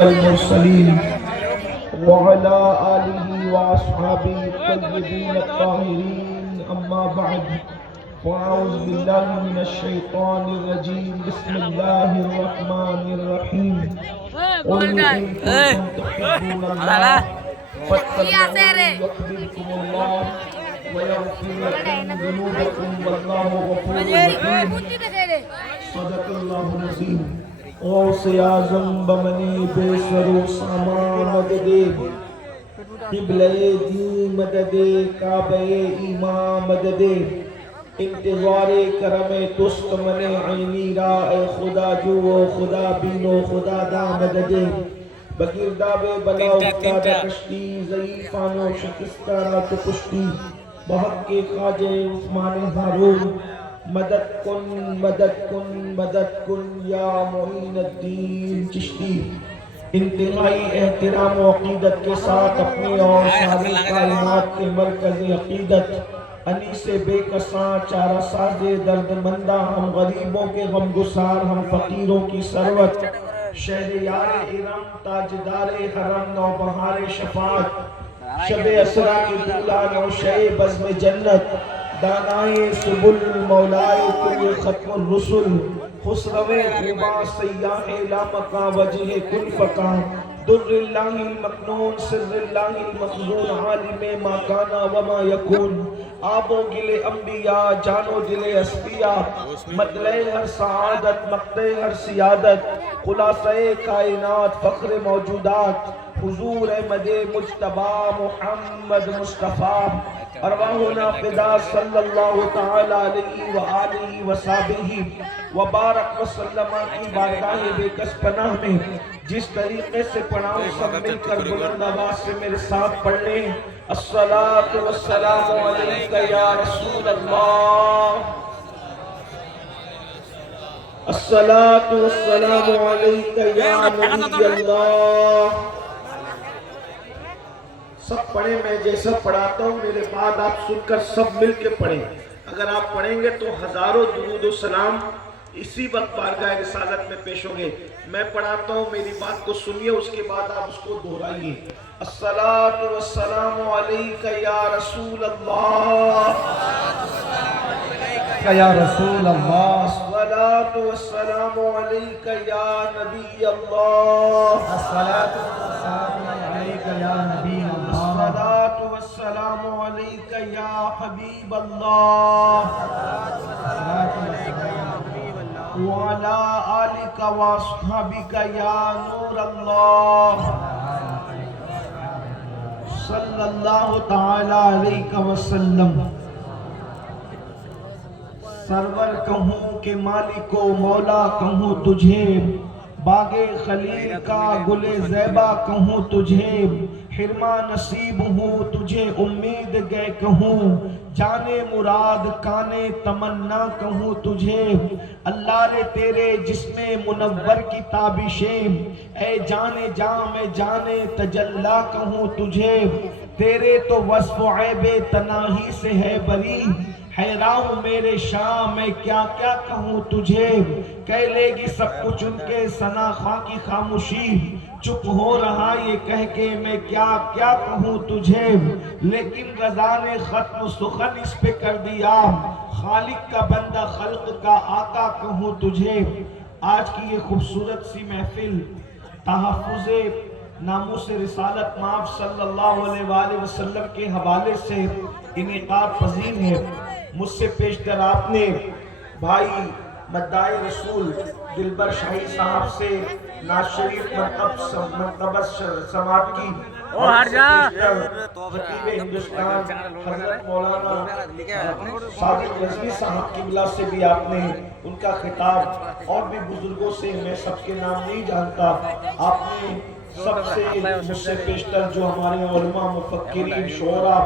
المرسلين وعلى آله وأصحابه الطيبين الطاهرين أما بعد فأعوذ بالله من الشيطان الرجيم بسم الله الرحمن الرحيم قل إن كنتم تحبون الله فاتبعوني يحببكم الله ويغفر لكم ذنوبكم والله غفور رحيم صدق الله العظيم غوث اعظم بمنی بے سر و سامان مدد قبلہ دین مدد کعبہ ایمان مدد انتظار کرم تست من عینی را اے خدا جو و خدا بین و خدا دا مدد بگرداب بلا افتاد کشتی ضعیفان و شکستہ رات پشتی بحق کے خواجہ عثمان ہارون مدد کن یا معین الدین چشتی انتہائی احترام و عقیدت کے ساتھ اپنی اور ساری کائنات کے مرکز عقیدت انیس بے کساں چارہ ساز درد مندہ ہم غریبوں کے غم گسار ہم فقیروں کی ثروت شہر یار ارم تاجدار حرم نوبہار شفاعت شب اسرا کی دولا نوشہ بزم جنت دانائے سبل مولائے کوئے ختم الرسل خسرو خوبا سیاح لامکا وجہ کل فکا در اللہ المکنون سر اللہ المخزون عالم ما کانا وما یکون آب و گل انبیاء جان و دل اسبیاء مطلع ہر سعادت مقتع ہر سیادت خلاصہ کائنات فخر موجودات حضور احمد مجتبہ محمد مصطفیٰ ارواحنا فدا صلی اللہ تعالی علیہ وآلہ وصحبہ وبارک وسلم کی بارگاہ بے کس پناہ میں جس طریقے سے پڑھاؤں سب مل کر بلند آواز سے میرے ساتھ پڑھ لیں الصلاة والسلام علیکہ یا رسول اللہ الصلاة والسلام علیکہ یا نبی اللہ سب پڑھیں میں جیسا پڑھاتا ہوں میرے بعد آپ سن کر سب مل کے پڑھیں اگر آپ پڑھیں گے تو ہزاروں درود و سلام اسی وقت بارگاہ رسالت میں پیش ہوں گے میں پڑھاتا ہوں میری بات کو سنیے اس کے بعد آپ اس کو دہرائیے الصلاة والسلام علیکہ یا رسول اللہ یا رسول اللہ الصلاة والسلام علیکہ یا نبی اللہ الصلاة والسلام علیکہ یا نبی اللہ الصلاة والسلام علیکہ یا حبیب اللہ وعلا آلکہ واصحابکہ یا نور اللہ صلی اللہ تعالی علیہ وسلم سرور کہوں کہ مالک و مولا کہوں تجھے باغ خلیل کا گل زیبا کہوں تجھے حرمہ نصیب ہوں تجھے امید گئے کہوں جانے مراد کانے تمنا کہوں تجھے اللہ نے تیرے جسم منور کی تابشیں اے جانے جام اے جانے تجلا کہوں تجھے تیرے تو وصف عیب تناہی سے ہے بری حیران میرے شاہ میں کیا کیا کہوں تجھے کہہ لے گی سب کچھ ان کے ثنا خواہ کی خاموشی چپ ہو رہا یہ کہہ کے میں کیا کیا کہوں تجھے لیکن رضا نے ختم سخن اس پہ کر دیا خالق کا بندہ خلق کا آقا کہوں تجھے آج کی یہ خوبصورت سی محفل تحفظ ناموس رسالت مآب صلی اللہ علیہ وآلہ وسلم کے حوالے سے انعقاد پذیر ہے مجھ سے پیشتر آپ نے بھائی مدعی رسول دلبر شاہی صاحب سے ناز شریف منقبت سماعت کی اور خطیب ہندوستان حضرت مولانا صادق رضوی صاحب کی بلا سے بھی آپ نے ان کا خطاب اور بھی بزرگوں سے میں سب کے نام نہیں جانتا آپ نے سب سے مجھ سے پیشتر جو ہمارے علماء مفکرین شعراء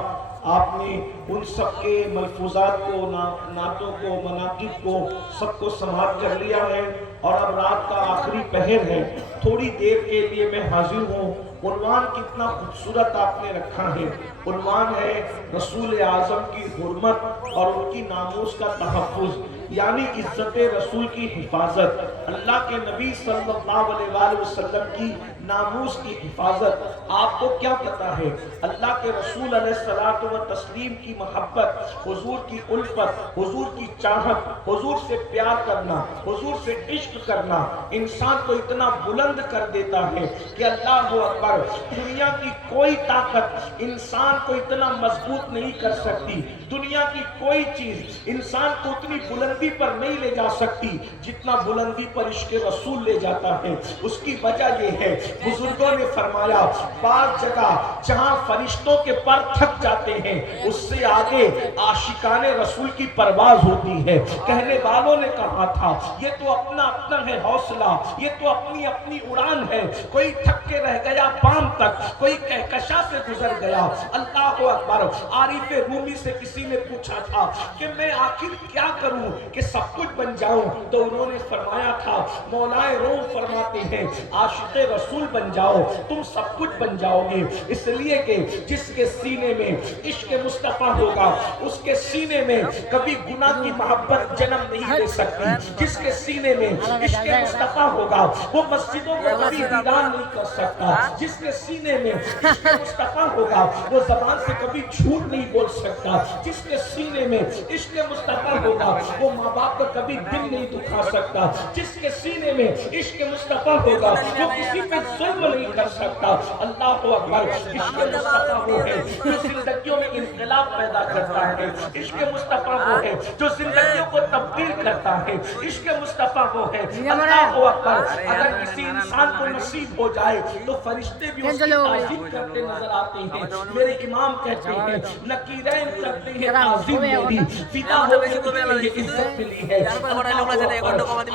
آپ نے ان سب کے ملفوظات کو نعتوں کو مناقب کو سب کو سماعت کر لیا ہے اور اب رات کا آخری پہر ہے تھوڑی دیر کے لیے میں حاضر ہوں عنوان کتنا خوبصورت آپ نے رکھا ہے عنوان ہے رسول اعظم کی حرمت اور ان کی ناموس کا تحفظ یعنی عزت رسول کی حفاظت، اللہ کے نبی صلی اللہ علیہ وسلم کی ناموس کی حفاظت۔ آپ کو کیا پتا ہے اللہ کے رسول علیہ الصلوۃ والتسلیم کی محبت، حضور کی الفت، حضور کی چاہت، حضور سے پیار کرنا، حضور سے عشق کرنا انسان کو اتنا بلند کر دیتا ہے کہ اللہ اکبر، دنیا کی کوئی طاقت انسان کو اتنا مضبوط نہیں کر سکتی، دنیا کی کوئی چیز انسان کو اتنی بلندی پر نہیں لے جا سکتی جتنا بلندی پر عشق رسول لے جاتا ہے۔ اس کی وجہ یہ ہے، بزرگوں نے فرمایا بعض جگہ جہاں فرشتوں کے پر تھک جاتے ہیں اس سے آگے عاشقان رسول کی پرواز ہوتی ہے۔ کہنے والوں نے کہا تھا یہ تو اپنا اپنا ہے حوصلہ، یہ تو اپنی اپنی اڑان ہے، کوئی تھک کے رہ گیا بام تک، کوئی کہکشاں سے گزر گیا۔ اللہ اکبر، عارف رومی سے کسی نے پوچھا تھا کہ میں آخر کیا کروں کہ سب کچھ بن جاؤں، تو انہوں نے فرمایا تھا مولائے روم فرماتے ہیں عاشق رسول بن جاؤ تم سب کچھ بن جاؤ گے، اس لیے کہ جس کے سینے میں عشق مصطفیٰ ہوگا اس کے سینے میں کبھی گناہ کی محبت جنم نہیں دے سکتی، جس کے سینے میں عشق مصطفیٰ ہوگا وہ مسجدوں کو کبھی ویران نہیں کر سکتا، جس کے سینے میں عشق مصطفیٰ ہوگا وہ زبان سے کبھی جھوٹ نہیں بول سکتا، جس کے سینے میں عشق مصطفیٰ ہوگا وہ ماں باپ کا کبھی دل نہیں دکھا سکتا، جس کے سینے میں عشق مصطفیٰ ہوگا وہ کسی پہ ظلم نہیں کر سکتا۔ اللہ اکبر، عشق مصطفیٰ وہ ہے جو زندگیوں میں انقلاب پیدا کرتا ہے، عشق مصطفیٰ وہ ہے جو زندگیوں کو تبدیل کرتا ہے، عشق مصطفیٰ وہ ہے اللہ اکبر اگر کسی انسان کو نصیب ہو جائے تو فرشتے بھی اس کی تعظیم کرتے نظر آتے ہیں۔ میرے امام کہتے ہیں نکیرین کرتے ہیں تعظیم میری، فدا ہو کے تجھے یہ عزت ملی ہے۔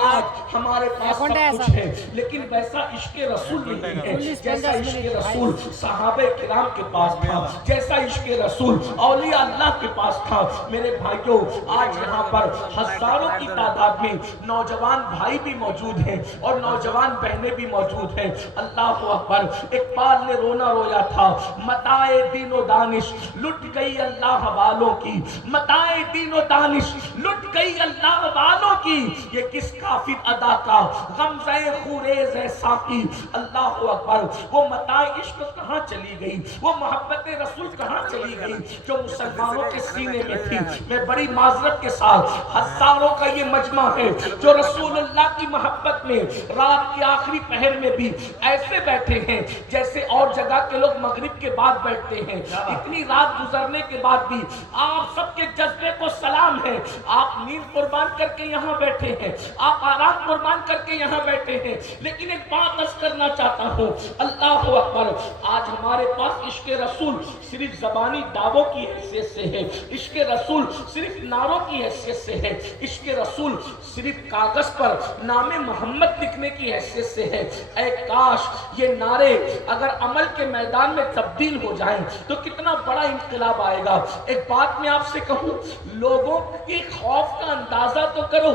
آج ہمارے پاس سب کچھ ہے لیکن ویسا عشق رسول نہیں ہے جیسا عشق رسول صحابہ کرام کے پاس تھا، جیسا عشق رسول اولیاء اللہ کے پاس تھا۔ میرے بھائیوں، آج یہاں پر ہزاروں کی تعداد میں نوجوان بھائی بھی موجود ہیں اور نوجوان بہنیں بھی موجود ہیں۔ اللہ اکبر، اقبال نے رونا رویا تھا متاع دین و دانش لٹ گئی اللہ والوں کی، متاع دین و دانش لٹ گئی اللہ والوں کی، یہ کس کافر ادا کا غمزہ خوریز ہے ساقی۔ اللہ اکبر، وہ متاع عشق کہاں چلی گئی، وہ محبت رسول کہاں چلی گئی جو مسلمانوں کے سینے میں تھی۔ میں بڑی معذرت کے ساتھ ہزاروں کا یہ مجمع ہے جو رسول اللہ کی محبت میں رات کی آخری پہر میں بھی ایسے بیٹھے ہیں جیسے اور جگہ کے لوگ مغرب کے بعد بیٹھتے ہیں۔ اتنی رات گزرنے کے بعد بھی آپ سب کے جذبے کو سلام ہے، آپ نیند قربان کر کے یہاں بیٹھے ہیں، آپ آرام قربان کر کے یہاں بیٹھے ہیں، لیکن ایک بات عرض کرنا چاہتا ہوں اللہ اکبر، آج ہمارے پاس عشق رسول صرف زبانی دعووں کی حیثیت سے ہے، عشق رسول صرف نعروں کی حیثیت سے ہے، عشق رسول صرف کاغذ پر نام محمد لکھنے کی حیثیت سے ہے۔ اے کاش یہ نعرے اگر عمل کے میدان میں تبدیل ہو جائیں تو کتنا بڑا انقلاب آئے گا۔ ایک بات میں آپ سے کہوں، لوگوں کے خوف کا اندازہ تو کرو،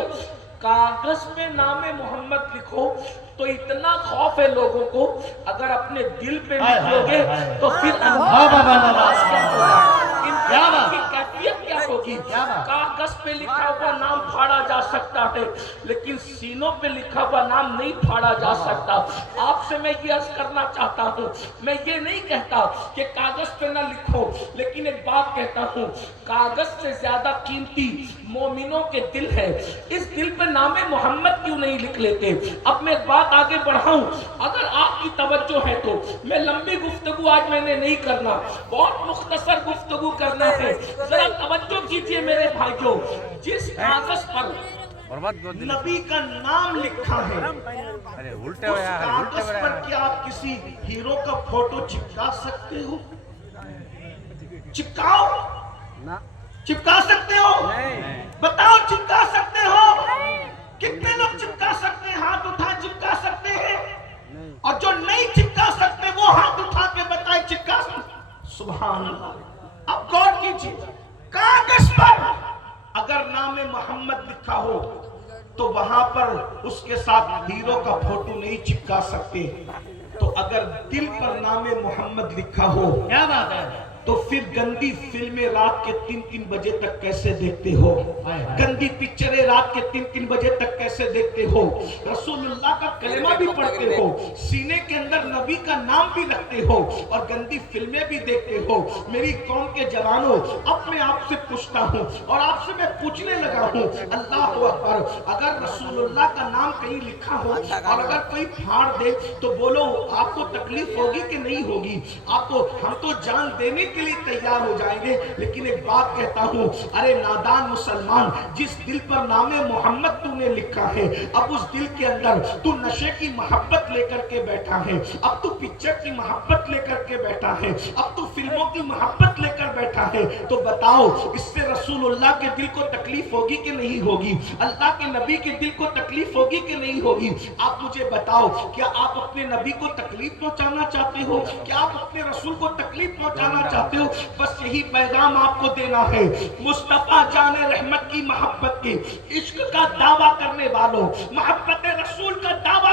کاغذ پہ نام محمد لکھو تو اتنا خوف ہے لوگوں کو، اگر اپنے دل پہ لکھو گے تو پھر انداز کیا ہوگا، انقلاب کی کیفیت کیا ہوگی۔ کاغذ پہ لکھا ہوا نام پھاڑا جا سکتا ہے لیکن سینوں پہ لکھا ہوا نام نہیں پھاڑا جا سکتا۔ آپ سے میں یہ عرض کرنا چاہتا ہوں، میں یہ نہیں کہتا کہ کاغذ پہ نہ لکھو، لیکن ایک بات کہتا ہوں، کاغذ سے زیادہ قیمتی مومنوں کے دل ہے، اس دل پہ نام محمد کیوں نہیں لکھ لیتے۔ اب میں ایک بات آگے بڑھاؤں، اگر آپ کی توجہ ہے تو میں لمبی گفتگو آج میں نے نہیں کرنا، بہت مختصر گفتگو کرنا ہے۔ ذرا توجہ کیجئے میرے بھائیوں، جس کاغذ پر نبی کا نام لکھا ہے اس کاغذ پر کیا آپ کسی ہیرو کا فوٹو چپکا سکتے ہو؟ چپکاؤ، چپکا سکتے ہو؟ بتاؤ چپکا سکتے ہو؟ کتنے لوگ چپکا سکتے ہیں؟ ہاتھ اٹھا چپکا سکتے ہیں؟ اور جو نہیں چپکا سکتے وہ ہاتھ اٹھا کے بتائے چپکا سکتے؟ سبحان اللہ۔ اب غور کیجئے، کاغذ پر اگر نام محمد لکھا ہو تو وہاں پر اس کے ساتھ ہیرو کا فوٹو نہیں چپکا سکتے، تو اگر دل پر نام محمد لکھا ہو، کیا بات ہے، تو پھر گندی فلمیں رات کے 3-3 بجے تک کیسے دیکھتے ہو؟ گندی پکچریں رات کے 3-3 بجے تک کیسے دیکھتے ہو؟ رسول اللہ کا کلمہ بھی پڑھتے ہو، سینے کے اندر نبی کا نام بھی رکھتے ہو، اور گندی فلمیں بھی دیکھتے ہو۔ میری قوم کے جوانوں، اب میں آپ سے پوچھتا ہوں اور آپ سے میں پوچھنے لگا ہوں، اللہ اکبر، اگر رسول اللہ کا نام کہیں لکھا ہو اور اگر کوئی پھاڑ دے تو بولو آپ کو تکلیف ہوگی کہ نہیں ہوگی؟ آپ کو، ہم تو جان دینے کے لیے تیار ہو جائیں گے، لیکن ایک بات کہتا ہوں، ارے نادان مسلمان، جس دل پر نام محمد تو نے لکھا ہے، اب اس دل کے اندر تو نشے کی محبت لے کر کے بیٹھا ہے، اب تو پکچر کی محبت لے کر کے بیٹھا ہے، اب تو فلموں کی محبت لے کر بیٹھا ہے، تو بتاؤ اس سے رسول اللہ کے دل کو تکلیف ہوگی کہ نہیں ہوگی؟ اللہ کے نبی کے دل کو تکلیف ہوگی کہ نہیں ہوگی؟ آپ مجھے بتاؤ، کیا آپ اپنے نبی کو تکلیف پہنچانا چاہتے ہو؟ کیا آپ اپنے رسول کو تکلیف پہنچانا چاہتے ہو؟ بس یہی پیغام آپ کو دینا ہے، مصطفیٰ جان رحمت کی محبت کے، عشق کا دعویٰ کرنے والوں، محبت رسول کا دعویٰ